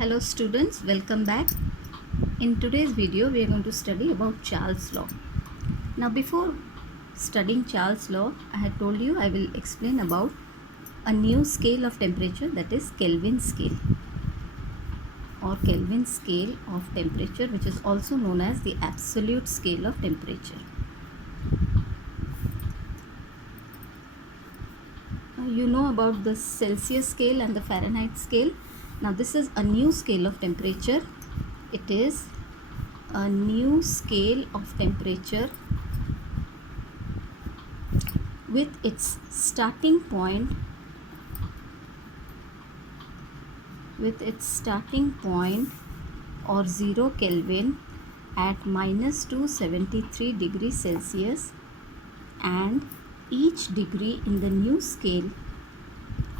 Hello students, welcome back. In today's video we are going to study about Charles' law. Now before studying Charles' law, I had told you I will explain about a new scale of temperature, that is Kelvin scale or Kelvin scale of temperature, which is also known as the absolute scale of temperature. You know about the Celsius scale and the Fahrenheit scale. Now this is a new scale of temperature. It is a new scale of temperature with its starting point or 0 Kelvin at minus 273 degrees Celsius, and each degree in the new scale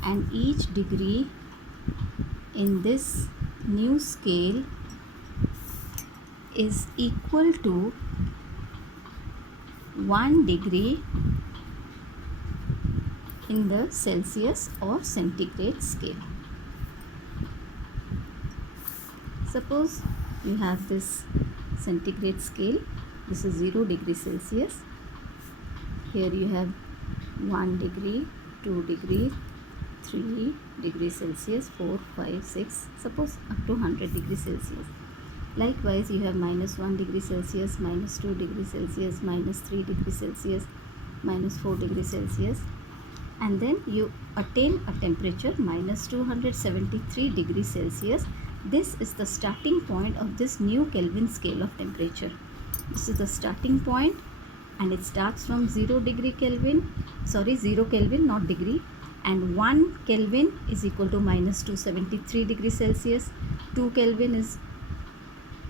and each degree in this new scale is equal to 1 degree in the Celsius or centigrade scale. Suppose you have this centigrade scale. This is 0 degrees Celsius. Here you have 1 degree, 2 degree, 3 degrees Celsius, 4, 5, 6, suppose up to 100 degrees Celsius. Likewise, you have minus 1 degree Celsius, minus 2 degrees Celsius, minus 3 degrees Celsius, minus 4 degrees Celsius, and then you attain a temperature minus 273 degrees Celsius. This is the starting point of this new Kelvin scale of temperature. This is the starting point, and it starts from 0 Kelvin, not degree, and 1 Kelvin is equal to minus 273 degrees Celsius, 2 Kelvin is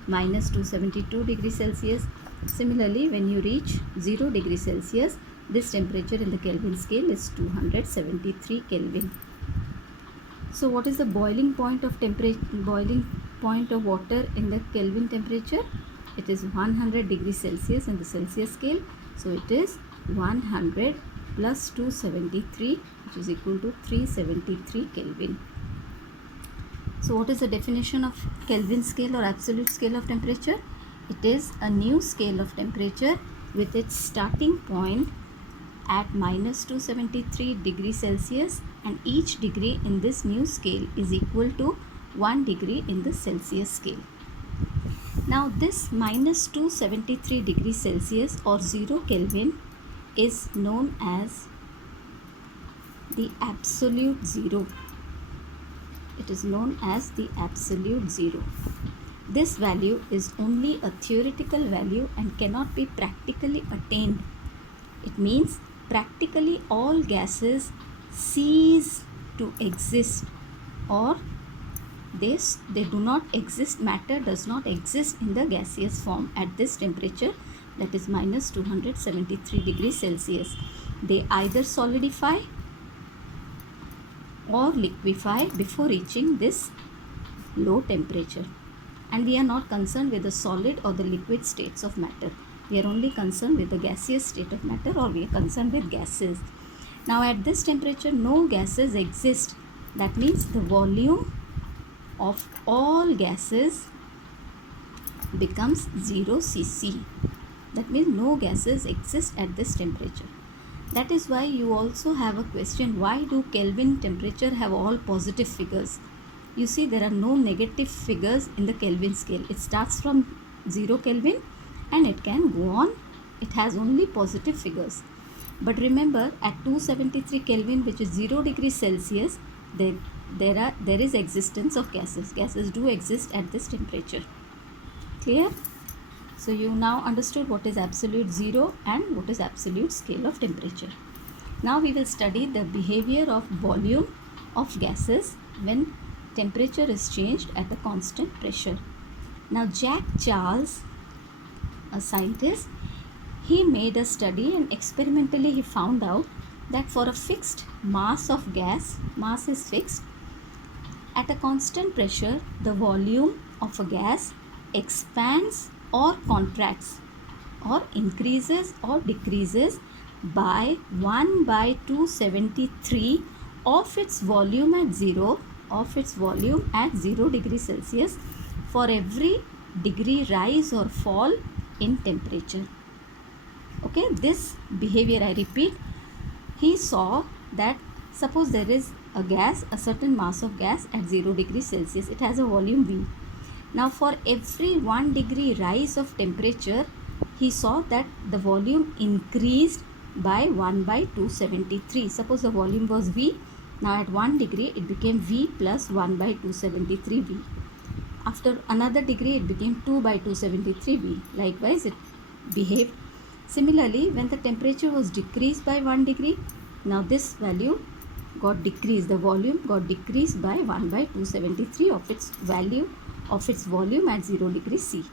minus 272 degrees Celsius. Similarly, when you reach 0 degrees Celsius, this temperature in the Kelvin scale is 273 Kelvin. So what is the boiling point of water in the Kelvin temperature? It is 100 degrees Celsius in the Celsius scale. So it is 100 plus 273, which is equal to 373 Kelvin. So what is the definition of Kelvin scale or absolute scale of temperature? It is a new scale of temperature with its starting point at minus 273 degrees Celsius, and each degree in this new scale is equal to 1 degree in the Celsius scale. Now this minus 273 degrees Celsius or 0 Kelvin is known as the absolute zero. It is known as the absolute zero. This value is only a theoretical value and cannot be practically attained. It means practically all gases cease to exist, or they do not exist. Matter does not exist in the gaseous form at this temperature, that is minus 273 degrees Celsius. They either solidify or liquefy before reaching this low temperature. And we are not concerned with the solid or the liquid states of matter. We are only concerned with the gaseous state of matter, or we are concerned with gases. Now at this temperature no gases exist. That means the volume of all gases becomes 0 cc. That means no gases exist at this temperature. That is why you also have a question, why do Kelvin temperature have all positive figures? You see, there are no negative figures in the Kelvin scale. It starts from 0 Kelvin and it can go on. It has only positive figures. But remember, at 273 Kelvin, which is 0 degrees Celsius, there is existence of gases. Gases do exist at this temperature. Clear? So you now understood what is absolute zero and what is absolute scale of temperature. Now we will study the behavior of volume of gases when temperature is changed at a constant pressure. Now Jack Charles, a scientist, he made a study and experimentally he found out that for a fixed mass of gas, mass is fixed, at a constant pressure the volume of a gas expands or contracts or increases or decreases by 1 by 273 of its volume at 0 of its volume at 0 degree Celsius for every degree rise or fall in temperature. Okay, this behavior, I repeat, he saw that suppose there is a gas, a certain mass of gas at 0 degree Celsius, it has a volume V. Now for every 1 degree rise of temperature, he saw that the volume increased by 1 by 273. Suppose the volume was V, now at 1 degree it became V plus 1 by 273 V. After another degree it became 2 by 273 V. Likewise it behaved. Similarly, when the temperature was decreased by 1 degree, now this value got decreased, the volume got decreased by 1 by 273 of its value of its volume at 0 degree C.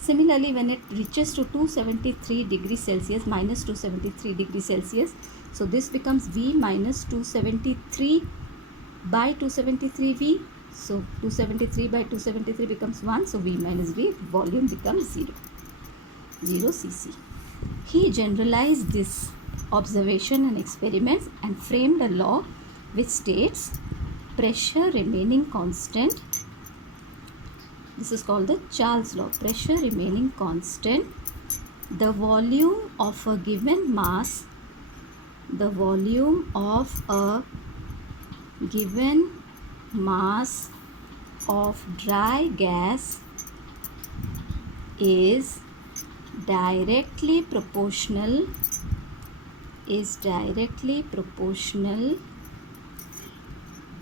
Similarly, when it reaches to 273 degrees Celsius, minus 273 degrees Celsius, so this becomes V minus 273 by 273 V. So 273 by 273 becomes 1, so V minus V, volume becomes 0 cc. He generalized this observation and experiments and framed a law which states pressure remaining constant. This is called the Charles law. Pressure remaining constant, the volume of a given mass, the volume of a given mass of dry gas is directly proportional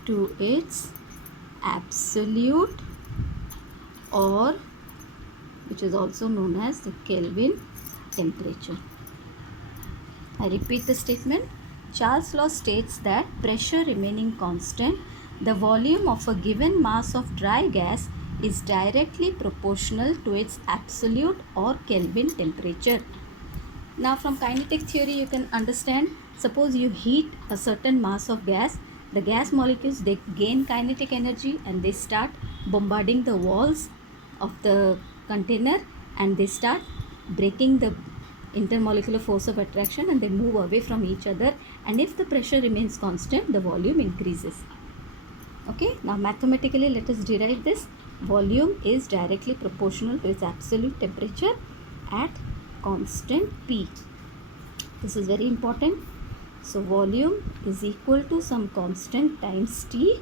to its absolute, or which is also known as the Kelvin temperature. I repeat the statement. Charles' law states that pressure remaining constant, the volume of a given mass of dry gas is directly proportional to its absolute or Kelvin temperature. Now from kinetic theory you can understand, suppose you heat a certain mass of gas, the gas molecules, they gain kinetic energy and they start bombarding the walls of the container and they start breaking the intermolecular force of attraction and they move away from each other, and if the pressure remains constant, the volume increases. Okay, now mathematically let us derive this. Volume is directly proportional to its absolute temperature at constant P. This is very important. So volume is equal to some constant times T,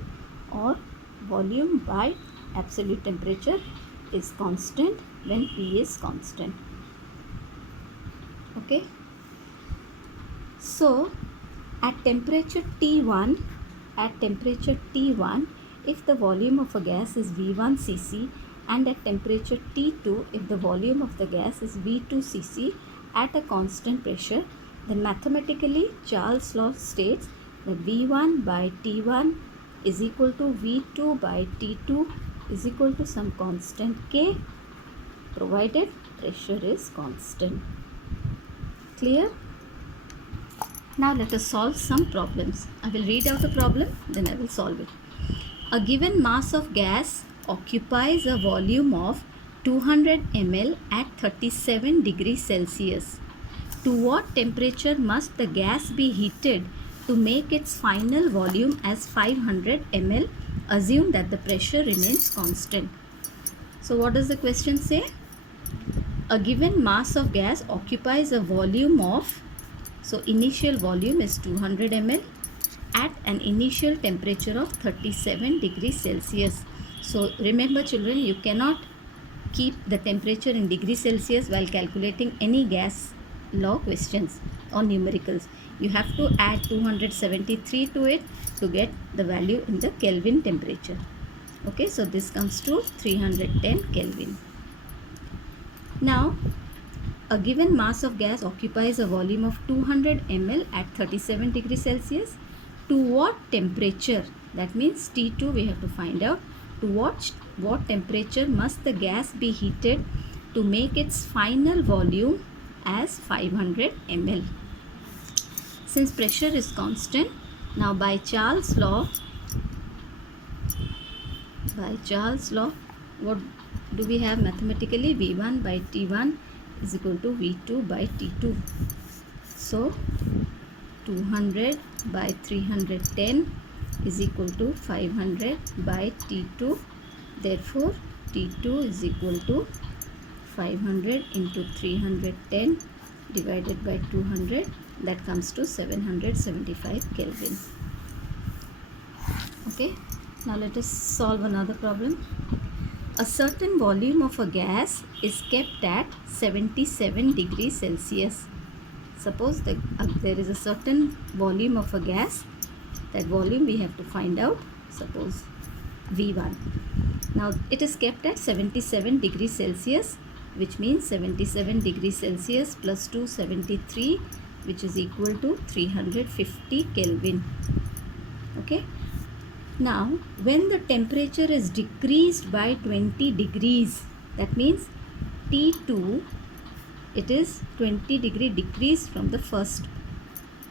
or volume by absolute temperature is constant when P is constant. Okay. So at temperature T1, if the volume of a gas is V1 cc, and at temperature T2, if the volume of the gas is V2 cc at a constant pressure, then mathematically Charles' law states that V1 by T1 is equal to V2 by T2 is equal to some constant K, provided pressure is constant. Clear? Now let us solve some problems. I will read out a problem, then I will solve it. A given mass of gas occupies a volume of 200 ml at 37 degrees Celsius. To what temperature must the gas be heated to make its final volume as 500 ml? Assume that the pressure remains constant. So what does the question say? A given mass of gas occupies a volume of, so initial volume is 200 ml at an initial temperature of 37 degrees Celsius. So remember children, you cannot keep the temperature in degrees Celsius while calculating any gas law questions or numericals. You have to add 273 to it to get the value in the Kelvin temperature. Okay, so this comes to 310 Kelvin. Now, a given mass of gas occupies a volume of 200 ml at 37 degrees Celsius. To what temperature, that means T2 we have to find out, to what temperature must the gas be heated to make its final volume as 500 ml. Since pressure is constant, now by Charles' law, what do we have mathematically? V1 by T1 is equal to V2 by T2. So 200 by 310 is equal to 500 by T2. Therefore, T2 is equal to 500 into 310 divided by 200. That comes to 775 Kelvin. Okay, now let us solve another problem. A certain volume of a gas is kept at 77 degrees Celsius. Suppose that there is a certain volume of a gas. That volume we have to find out. Suppose V1. Now it is kept at 77 degrees Celsius, which means 77 degrees Celsius plus 273, which is equal to 350 Kelvin. Okay. Now when the temperature is decreased by 20 degrees, that means T2, it is 20 degree decrease from the first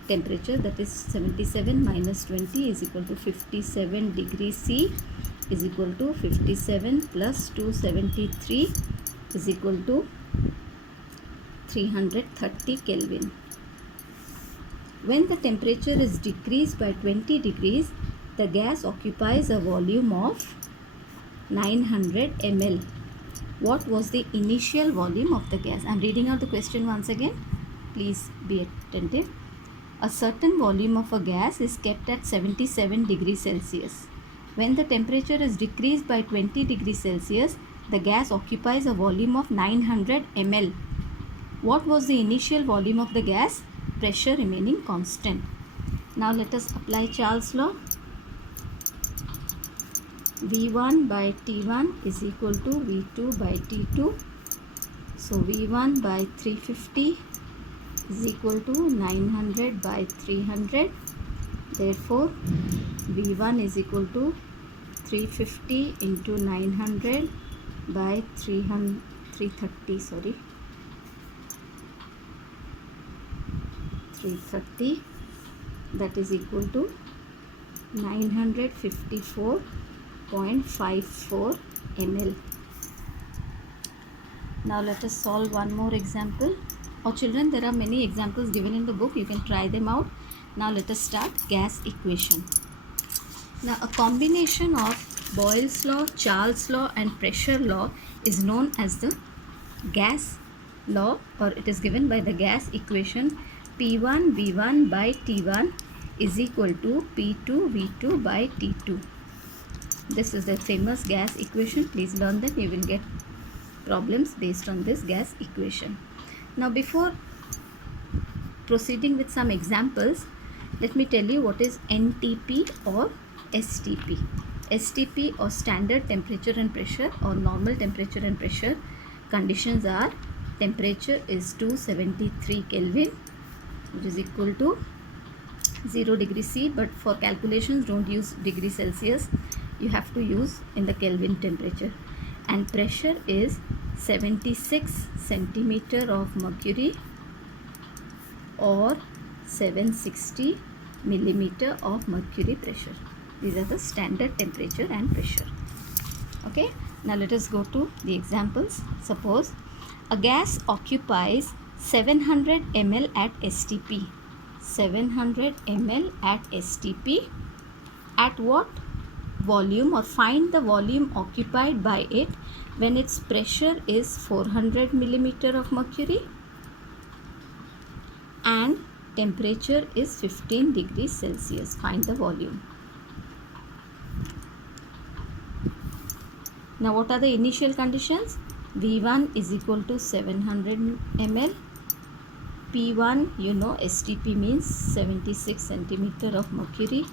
temperature, that is 77 minus 20 is equal to 57 degrees C is equal to 57 plus 273 is equal to 330 Kelvin. When the temperature is decreased by 20 degrees, the gas occupies a volume of 900 ml. What was the initial volume of the gas? I am reading out the question once again. Please be attentive. A certain volume of a gas is kept at 77 degrees Celsius. When the temperature is decreased by 20 degrees Celsius, the gas occupies a volume of 900 ml. What was the initial volume of the gas? Pressure remaining constant. Now let us apply Charles' law. V1 by T1 is equal to V2 by T2. So V1 by 350 is equal to 900 by 300. Therefore, V1 is equal to 350 into 900 by 330. 330, that is equal to 954.54 ml. Now let us solve one more example. Oh children, there are many examples given in the book. You can try them out. Now let us start gas equation. Now a combination of Boyle's law, Charles' law and pressure law is known as the gas law, or it is given by the gas equation P1 V1 by T1 is equal to P2 V2 by T2. This is the famous gas equation. Please learn them. You will get problems based on this gas equation. Now before proceeding with some examples, let me tell you what is NTP or STP. STP or standard temperature and pressure or normal temperature and pressure conditions are: temperature is 273 Kelvin, which is equal to 0 degree C, but for calculations don't use degree Celsius, you have to use in the Kelvin temperature, and pressure is 76 centimeter of mercury or 760 millimeter of mercury pressure. These are the standard temperature and pressure. Okay, now let us go to the examples. Suppose a gas occupies 700 ml at STP. 700 ml at STP. At what volume, or find the volume occupied by it when its pressure is 400 millimeter of mercury and temperature is 15 degrees Celsius. Find the volume. Now what are the initial conditions? V1 is equal to 700 ml. P1, you know, STP means 76 centimeter of mercury,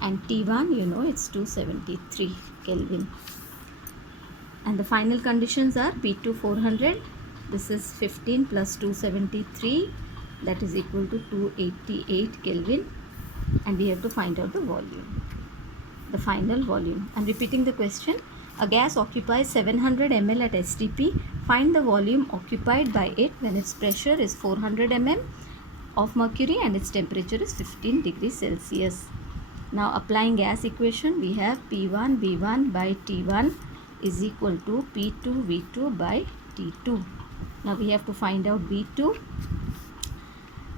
and T1, you know, it's 273 Kelvin. And the final conditions are P2 400, this is 15 plus 273, that is equal to 288 Kelvin, and we have to find out the volume, the final volume. I am repeating the question. A gas occupies 700 ml at STP. Find the volume occupied by it when its pressure is 400 mm of mercury and its temperature is 15 degrees Celsius. Now applying gas equation, we have P1 V1 by T1 is equal to P2 V2 by T2. Now we have to find out V2.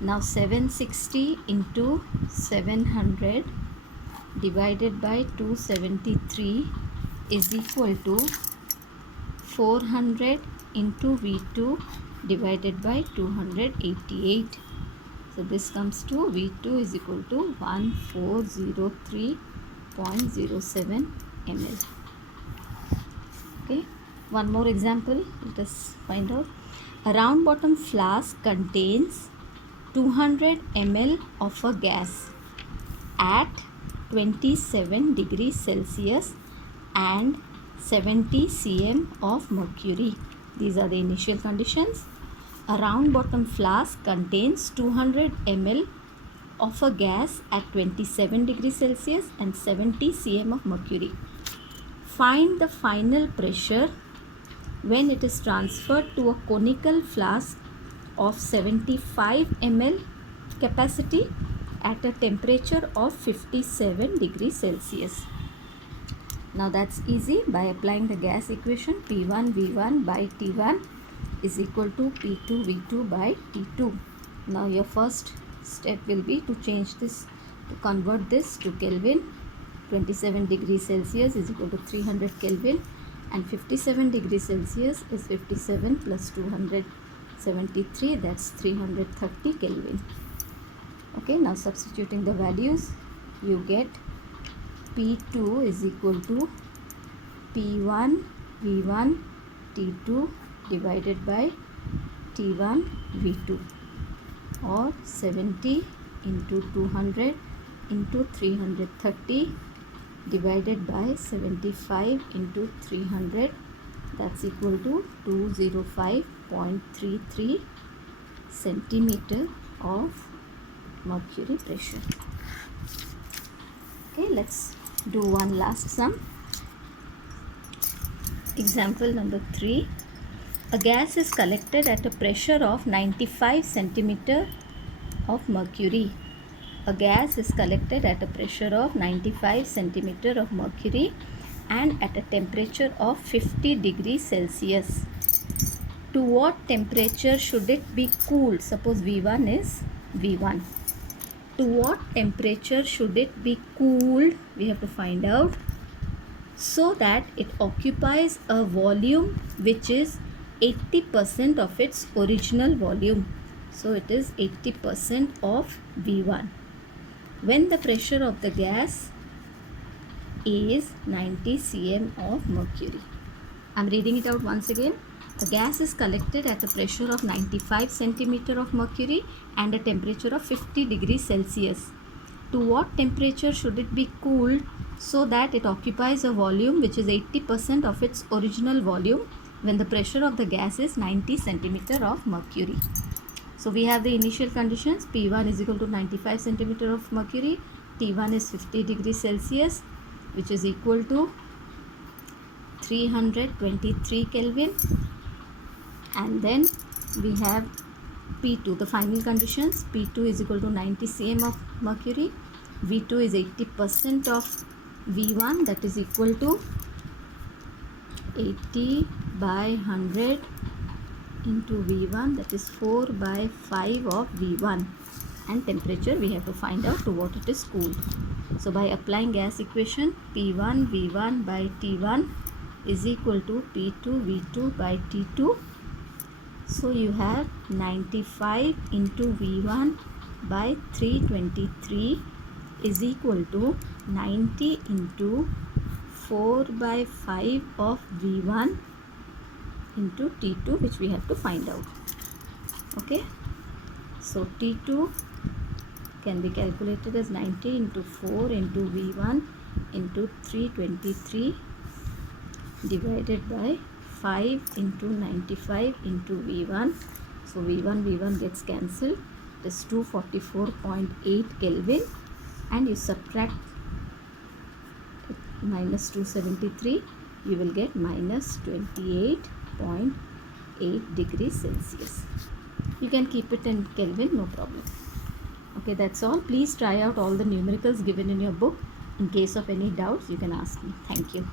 Now 760 into 700 divided by 273 is equal to 400 into V2 divided by 288. So this comes to V2 is equal to 1403.07 ml. Okay, one more example, let us find out. A round bottom flask contains 200 ml of a gas at 27 degrees Celsius and 70 cm of mercury. These are the initial conditions. A round bottom flask contains 200 ml of a gas at 27 degrees Celsius and 70 cm of mercury. Find the final pressure when it is transferred to a conical flask of 75 ml capacity at a temperature of 57 degrees Celsius. Now that's easy. By applying the gas equation, P1 V1 by T1 is equal to P2 V2 by T2. Now your first step will be to change this, to convert this to Kelvin. 27 degrees Celsius is equal to 300 Kelvin and 57 degrees Celsius is 57 plus 273, that's 330 Kelvin. Okay, now substituting the values, you get P2 is equal to P1 V1 T2 divided by T1 V2, or 70 into 200 into 330 divided by 75 into 300, that's equal to 205.33 centimeter of mercury pressure. Okay, let's do one last sum. Example number 3. A gas is collected at a pressure of 95 centimeter of mercury. A gas is collected at a pressure of 95 centimeter of mercury and at a temperature of 50 degrees Celsius. To what temperature should it be cooled? Suppose V1 is V1. To what temperature should it be cooled? We have to find out, so that it occupies a volume which is 80% of its original volume. So it is 80% of V1 when the pressure of the gas is 90 cm of mercury. I am reading it out once again. A gas is collected at a pressure of 95 centimeter of mercury and a temperature of 50 degrees Celsius. To what temperature should it be cooled so that it occupies a volume which is 80% of its original volume when the pressure of the gas is 90 centimeter of mercury? So we have the initial conditions. P1 is equal to 95 centimeter of mercury. T1 is 50 degrees Celsius, which is equal to 323 Kelvin. And then we have P2, the final conditions. P2 is equal to 90 cm of mercury. V2 is 80% of V1, that is equal to 80 by 100 into V1, that is 4 by 5 of V1, and temperature we have to find out to what it is cooled. So by applying gas equation, P1 V1 by T1 is equal to P2 V2 by T2. So you have 95 into V1 by 323 is equal to 90 into 4 by 5 of V1 into T2, which we have to find out. Okay, so T2 can be calculated as 90 into 4 into V1 into 323 divided by 5 into 95 into V1. So V1 gets cancelled. It is 244.8 Kelvin, and you subtract minus 273, you will get minus 28.8 degrees Celsius. You can keep it in Kelvin, no problem. Okay, that's all. Please try out all the numericals given in your book. In case of any doubts, you can ask me. Thank you.